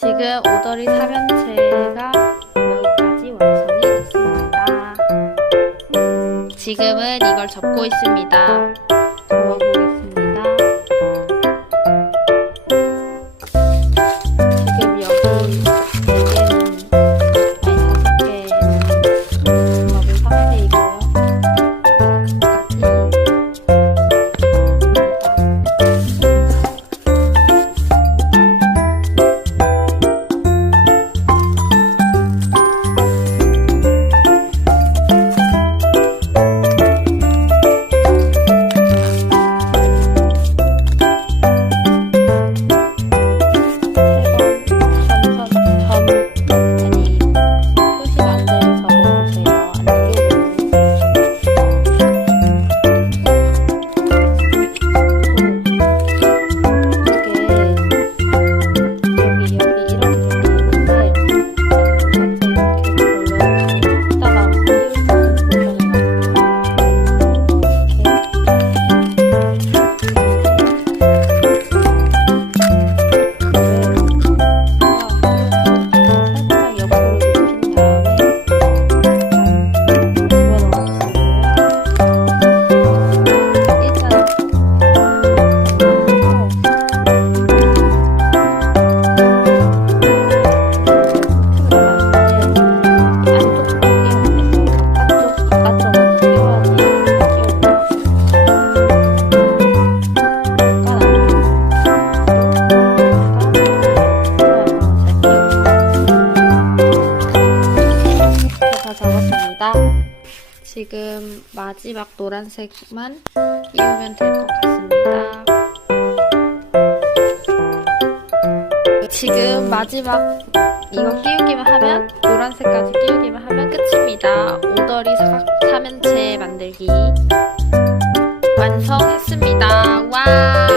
지금 오더리 삼연체가 여기까지 완성이 됐습니다. 지금은 이걸 접고 있습니다. 지금 마지막 노란색만 끼우면 될 것 같습니다. 지금 마지막 이거 끼우기만 하면 노란색까지 끼우기만 하면 끝입니다. 오더리 사, 사면체 만들기 완성했습니다. 와!